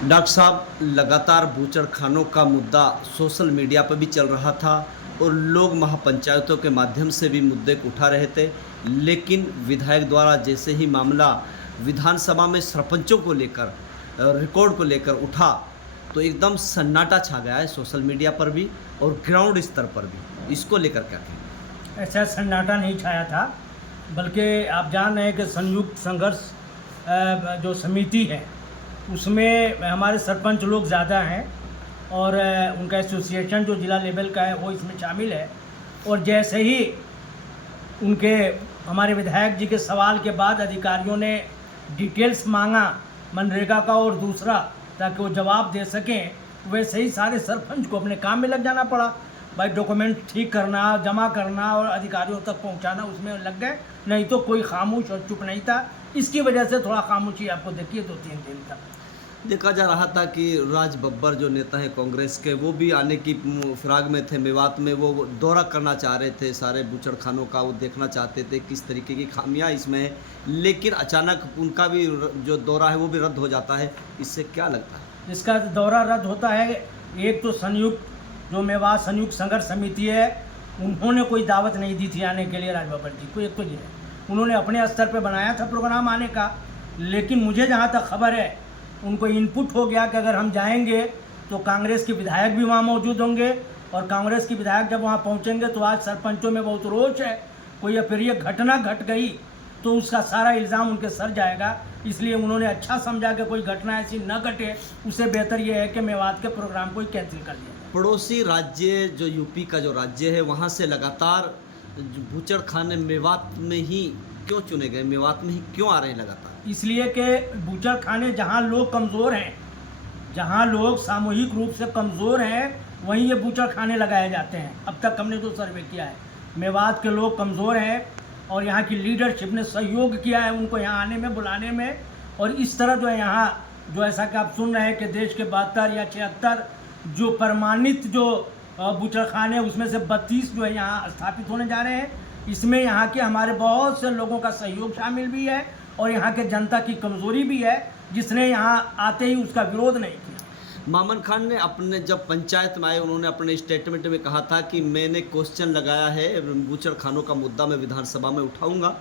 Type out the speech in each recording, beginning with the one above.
Doctor साहब, लगातार बूचड़खानों का मुद्दा सोशल मीडिया पर भी चल रहा था और लोग महापंचायतों के माध्यम से भी मुद्दे को उठा रहे थे। लेकिन विधायक द्वारा जैसे ही मामला विधानसभा में सरपंचों को लेकर रिकॉर्ड को लेकर उठा, तो एकदम सन्नाटा छा गया है सोशल मीडिया पर भी और ग्राउंड स्तर पर भी। इसको लेकर क्या कहें? ऐसा सन्नाटा नहीं छाया था, बल्कि आप जान रहे हैं कि संयुक्त संघर्ष जो समिति है उसमें हमारे सरपंच लोग ज़्यादा हैं और उनका एसोसिएशन जो ज़िला लेवल का है वो इसमें शामिल है। और जैसे ही उनके हमारे विधायक जी के सवाल के बाद अधिकारियों ने डिटेल्स मांगा मनरेगा का और दूसरा, ताकि वो जवाब दे सकें, वैसे ही सारे सरपंच को अपने काम में लग जाना पड़ा। भाई डॉक्यूमेंट ठीक करना, जमा करना और अधिकारियों तक पहुंचाना, उसमें लग गए। नहीं तो कोई खामोश और चुप नहीं था। इसकी वजह से थोड़ा खामोशी आपको देखिए 2-3 दिन तक देखा जा रहा था कि राज बब्बर जो नेता है कांग्रेस के, वो भी आने की फिराक में थे। मेवात में वो दौरा करना चाह रहे थे, सारे बूचड़खानों का वो देखना चाहते थे किस तरीके की खामियां इसमें है। लेकिन अचानक उनका भी जो दौरा है वो भी रद्द हो जाता है। इससे क्या लगता है? इसका दौरा रद्द होता है। एक तो संयुक्त जो मेवात संयुक्त संघर्ष समिति है, उन्होंने कोई दावत नहीं दी थी आने के लिए राज बब्बर जी को। एक तो ये है, उन्होंने अपने स्तर पर बनाया था प्रोग्राम आने का। लेकिन मुझे जहाँ तक खबर है, उनको इनपुट हो गया कि अगर हम जाएंगे तो कांग्रेस के विधायक भी वहाँ मौजूद होंगे और कांग्रेस के विधायक जब वहाँ पहुँचेंगे तो आज सरपंचों में बहुत रोष है, कोई अप्रिय घटना घट गई तो उसका सारा इल्ज़ाम उनके सर जाएगा। इसलिए उन्होंने अच्छा समझा कि कोई घटना ऐसी न घटे, उससे बेहतर ये है कि मेवात के प्रोग्राम को ही कैंसिल कर दिया। पड़ोसी राज्य जो यूपी का जो राज्य है, वहाँ से लगातार बूचड़खाने मेवात में ही क्यों चुने गए? मेवात में ही क्यों आ रहे हैं लगातार? इसलिए कि बूचड़खाने जहाँ लोग कमज़ोर हैं, जहाँ लोग सामूहिक रूप से कमज़ोर हैं, वहीं ये बूचड़खाने लगाए जाते हैं। अब तक हमने जो सर्वे किया है, मेवात के लोग कमज़ोर हैं और यहाँ की लीडरशिप ने सहयोग किया है उनको यहाँ आने में, बुलाने में। और इस तरह जो है यहाँ जो ऐसा कि आप सुन रहे हैं कि देश के 72 या 76 जो प्रमाणित जो बूचड़खाने, उसमें से 32 जो है यहाँ स्थापित होने जा रहे हैं। इसमें यहाँ के हमारे बहुत से लोगों का सहयोग शामिल भी है और यहाँ के जनता की कमज़ोरी भी है, जिसने यहाँ आते ही उसका विरोध नहीं किया। मामन खान ने अपने जब पंचायत में आए, उन्होंने अपने स्टेटमेंट में कहा था कि मैंने क्वेश्चन लगाया है, बूचड़खानों का मुद्दा मैं विधानसभा में उठाऊंगा,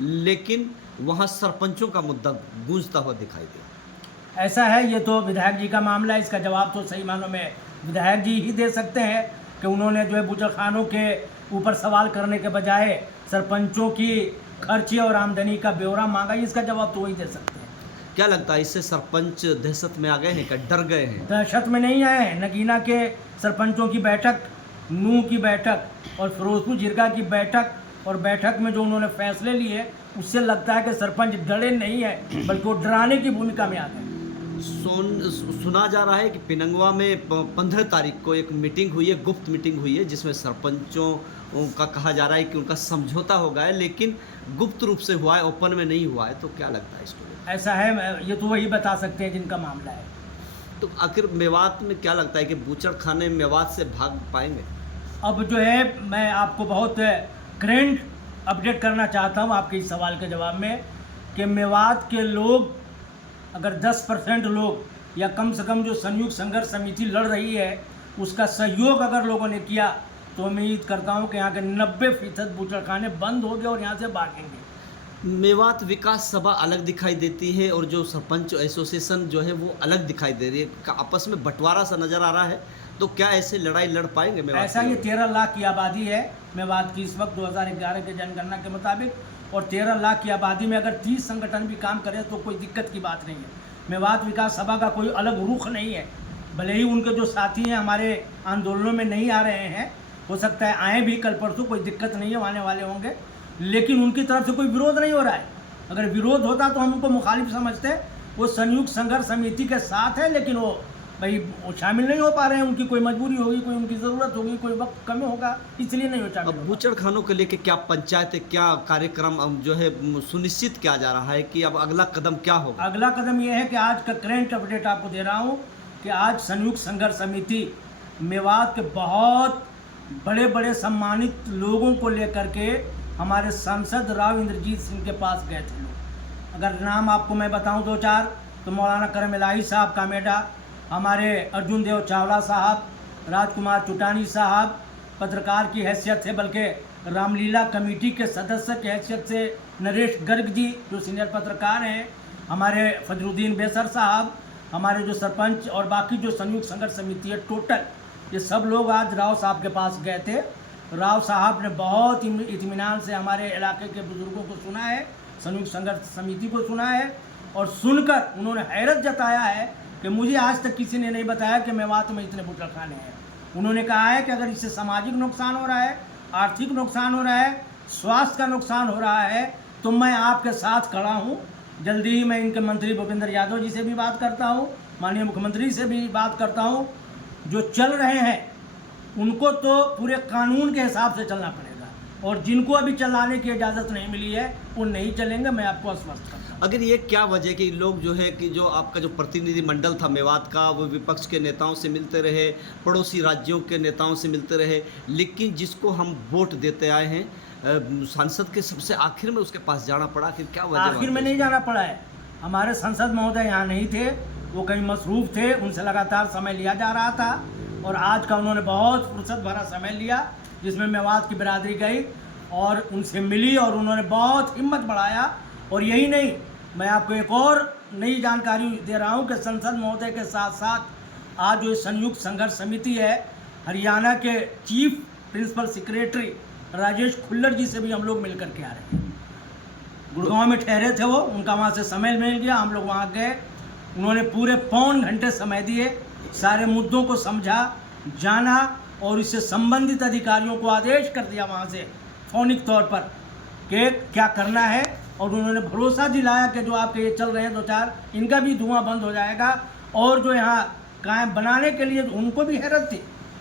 लेकिन वहाँ सरपंचों का मुद्दा गूंजता हुआ दिखाई दिया। ऐसा है, ये तो विधायक जी का मामला है। इसका जवाब तो सही मानों में विधायक जी ही दे सकते हैं कि उन्होंने जो है बूचड़खानों के ऊपर सवाल करने के बजाय सरपंचों की खर्चे और आमदनी का ब्यौरा मांगा। इसका जवाब तो वही दे सकते हैं। क्या लगता है, इससे सरपंच दहशत में आ गए हैं, क्या डर गए हैं? दहशत में नहीं आए हैं। नगीना के सरपंचों की बैठक, नूह की बैठक और फिरोजपुर जिरगा की बैठक, और बैठक में जो उन्होंने फैसले लिए, उससे लगता है कि सरपंच डरे नहीं है, बल्कि वो डराने की भूमिका में आ गए। सुना जा रहा है कि पिनंगवा में 15 तारीख को एक मीटिंग हुई है, गुप्त मीटिंग हुई है, जिसमें सरपंचों का कहा जा रहा है कि उनका समझौता हो गया है, लेकिन गुप्त रूप से हुआ है, ओपन में नहीं हुआ है। तो क्या लगता है इसको? ऐसा है, ये तो वही बता सकते हैं जिनका मामला है। तो आखिर मेवात में क्या लगता है कि बूचड़खाने मेवात से भाग पाएंगे? अब जो है, मैं आपको बहुत करेंट अपडेट करना चाहता हूँ आपके इस सवाल के जवाब में कि मेवात के लोग अगर 10% लोग या कम से कम जो संयुक्त संघर्ष समिति लड़ रही है उसका सहयोग अगर लोगों ने किया, तो मैं उम्मीद करता हूँ कि यहाँ के 90% बूचड़खाने बंद हो गए और यहाँ से भागेंगे। मेवात विकास सभा अलग दिखाई देती है और जो सरपंच एसोसिएशन जो है वो अलग दिखाई दे रही है, आपस में बंटवारा सा नजर आ रहा है। तो क्या ऐसे लड़ाई लड़ पाएंगे मेवात? ऐसा, ये 13 लाख की आबादी है मेवात की इस वक्त 2011 के जनगणना के मुताबिक, और 13 लाख की आबादी में अगर 30 संगठन भी काम करें तो कोई दिक्कत की बात नहीं है। मेवात विकास सभा का कोई अलग रुख नहीं है। भले ही उनके जो साथी हैं हमारे आंदोलनों में नहीं आ रहे हैं, हो सकता है आए भी कल परसों, कोई दिक्कत नहीं है, आने वाले होंगे, लेकिन उनकी तरफ से कोई विरोध नहीं हो रहा है। अगर विरोध होता तो हम उनको मुखालिफ समझते। वो संयुक्त संघर्ष समिति के साथ है, लेकिन वो शामिल नहीं हो पा रहे हैं। उनकी कोई मजबूरी होगी, कोई उनकी ज़रूरत होगी, कोई वक्त कम होगा, इसलिए नहीं हो शामिल। अब बूचड़खानों को लेके क्या पंचायत, क्या कार्यक्रम जो है सुनिश्चित किया जा रहा है कि अब अगला कदम क्या होगा? अगला कदम यह है कि आज का करेंट अपडेट आपको दे रहा हूँ कि आज संयुक्त संघर्ष समिति मेवात के बहुत बड़े बड़े सम्मानित लोगों को लेकर के हमारे सांसद राव इंद्रजीत सिंह के पास गए थे लोग। अगर नाम आपको मैं बताऊं 2-4, तो मौलाना करम इलाही साहब कामेडा, हमारे अर्जुन देव चावला साहब, राजकुमार चुटानी साहब पत्रकार की हैसियत से, बल्कि रामलीला कमेटी के सदस्य की हैसियत से नरेश गर्ग जी जो सीनियर पत्रकार हैं, हमारे फजरुद्दीन बेसर साहब, हमारे जो सरपंच और बाकी जो संयुक्त संघर्ष समिति है टोटल, ये सब लोग आज राव साहब के पास गए थे। राव साहब ने बहुत इत्मीनान से हमारे इलाके के बुजुर्गों को सुना है, संयुक्त संघर्ष समिति को सुना है, और सुनकर उन्होंने हैरत जताया है कि मुझे आज तक किसी ने नहीं बताया कि मेवात में इतने बूचड़खाने हैं। उन्होंने कहा है कि अगर इससे सामाजिक नुकसान हो रहा है, आर्थिक नुकसान हो रहा है, स्वास्थ्य का नुकसान हो रहा है, तो मैं आपके साथ खड़ा हूँ। जल्दी ही मैं इनके मंत्री भूपेंद्र यादव जी से भी बात करता हूँ, माननीय मुख्यमंत्री से भी बात करता हूँ। जो चल रहे हैं उनको तो पूरे कानून के हिसाब से चलना पड़ेगा, और जिनको अभी चलाने की इजाज़त नहीं मिली है वो नहीं चलेंगे, मैं आपको आश्वस्त करता हूँ। अगर ये क्या वजह कि लोग जो है कि जो आपका जो प्रतिनिधि मंडल था मेवात का, वो विपक्ष के नेताओं से मिलते रहे, पड़ोसी राज्यों के नेताओं से मिलते रहे, लेकिन जिसको हम वोट देते आए हैं सांसद के सबसे आखिर में उसके पास जाना पड़ा, आखिर क्या वजह? आखिर में नहीं जाना पड़ा है, हमारे संसद महोदय यहाँ नहीं थे, वो कहीं मसरूफ़ थे, उनसे लगातार समय लिया जा रहा था, और आज का उन्होंने बहुत फुर्सत भरा समय लिया जिसमें मेवात की बिरादरी गई और उनसे मिली, और उन्होंने बहुत हिम्मत बढ़ाया। और यही नहीं, मैं आपको एक और नई जानकारी दे रहा हूँ कि संसद महोदय के साथ साथ आज जो संयुक्त संघर्ष समिति है, हरियाणा के chief principal secretary Rajesh Khullar ji से भी हम लोग मिल कर के आ रहे हैं। गुड़गांव में ठहरे थे वो, उनका वहाँ से समय मिल गया, हम लोग वहाँ गए, उन्होंने पूरे 3 घंटे समय दिए, सारे मुद्दों को समझा, जाना, और इससे संबंधित अधिकारियों को आदेश कर दिया वहाँ से फोनिक तौर पर कि क्या करना है, और उन्होंने भरोसा दिलाया कि जो आपके ये चल रहे हैं 2-4 इनका भी धुआं बंद हो जाएगा। और जो यहाँ कायम बनाने के लिए उनको भी हैरत थी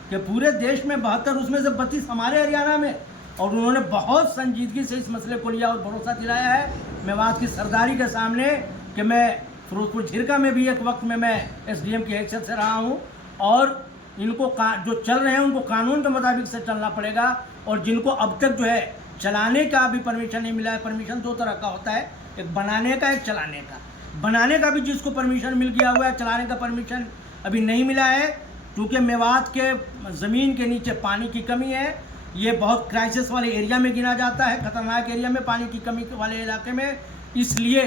कि पूरे देश में 72, उसमें से 32 हमारे हरियाणा में, और उन्होंने बहुत संजीदगी से इस मसले को लिया और भरोसा दिलाया है मेवात की सरदारी के सामने कि मैं फिरोजपुर झिरका में भी एक वक्त में मैं SDM की हैसियत से रहा हूँ, और इनको जो चल रहे हैं उनको कानून के मुताबिक से चलना पड़ेगा, और जिनको अब तक जो है चलाने का भी परमिशन नहीं मिला है। परमिशन 2 तरह का होता है, एक बनाने का, एक चलाने का। बनाने का भी जिसको परमिशन मिल गया हुआ है, चलाने का परमिशन अभी नहीं मिला है, क्योंकि मेवात के ज़मीन के नीचे पानी की कमी है। ये बहुत क्राइसिस वाले एरिया में गिना जाता है, खतरनाक एरिया में, पानी की कमी वाले इलाके में, इसलिए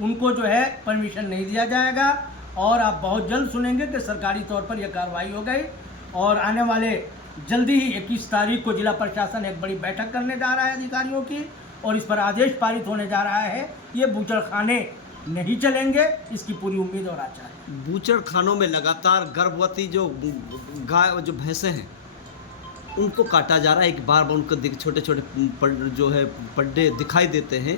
उनको जो है परमिशन नहीं दिया जाएगा। और आप बहुत जल्द सुनेंगे कि सरकारी तौर पर यह कार्रवाई हो गई, और आने वाले जल्दी ही 21 तारीख को जिला प्रशासन एक बड़ी बैठक करने जा रहा है अधिकारियों की, और इस पर आदेश पारित होने जा रहा है। ये बूचड़खाने नहीं चलेंगे, इसकी पूरी उम्मीद और आशा है। बूचड़खानों में लगातार गर्भवती जो गाय, जो भैंसें हैं, उनको काटा जा रहा है। एक बार उनको छोटे छोटे जो है पड्डे दिखाई देते हैं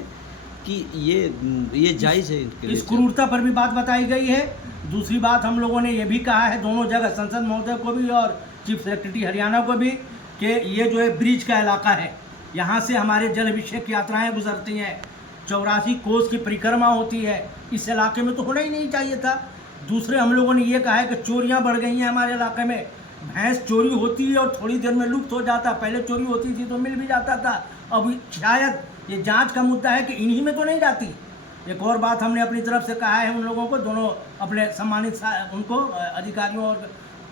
कि ये जायज़ है इनके लिए। इस क्रूरता पर भी बात बताई गई है। दूसरी बात हम लोगों ने ये भी कहा है दोनों जगह, संसद महोदय को भी और चीफ सेक्रेटरी हरियाणा को भी, कि ये जो है ब्रिज का इलाका है, यहाँ से हमारे जल अभिषेक यात्राएँ गुजरती हैं, 84 कोस की परिक्रमा होती है, इस इलाके में तो होना ही नहीं चाहिए था। दूसरे हम लोगों ने ये कहा है कि चोरियाँ बढ़ गई हैं हमारे इलाके में, भैंस चोरी होती है और थोड़ी देर में लुप्त हो जाता, पहले चोरी होती थी तो मिल भी जाता था, अब शायद ये जांच का मुद्दा है कि इन्हीं में तो नहीं जाती। एक और बात हमने अपनी तरफ से कहा है उन लोगों को, दोनों अपने सम्मानित उनको अधिकारियों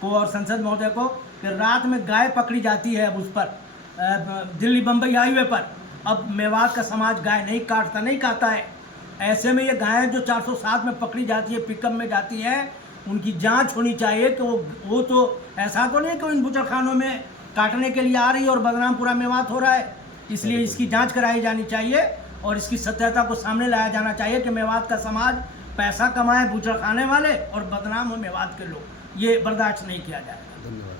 और संसद महोदय को, कि रात में गाय पकड़ी जाती है अब उस पर दिल्ली बम्बई हाईवे पर। अब मेवात का समाज गाय नहीं खाता है, ऐसे में ये गायें जो 407 में पकड़ी जाती है, पिकअप में जाती है, उनकी जांच होनी चाहिए कि वो तो ऐसा तो नहीं कि इन बूचड़खानों में काटने के लिए आ रही है और बदनाम पूरा मेवात हो रहा है। इसलिए इसकी जांच कराई जानी चाहिए और इसकी सत्यता को सामने लाया जाना चाहिए कि मेवात का समाज पैसा कमाए बूचड़खाने वाले और बदनाम हो मेवात के लोग, ये बर्दाश्त नहीं किया जाएगा। धन्यवाद।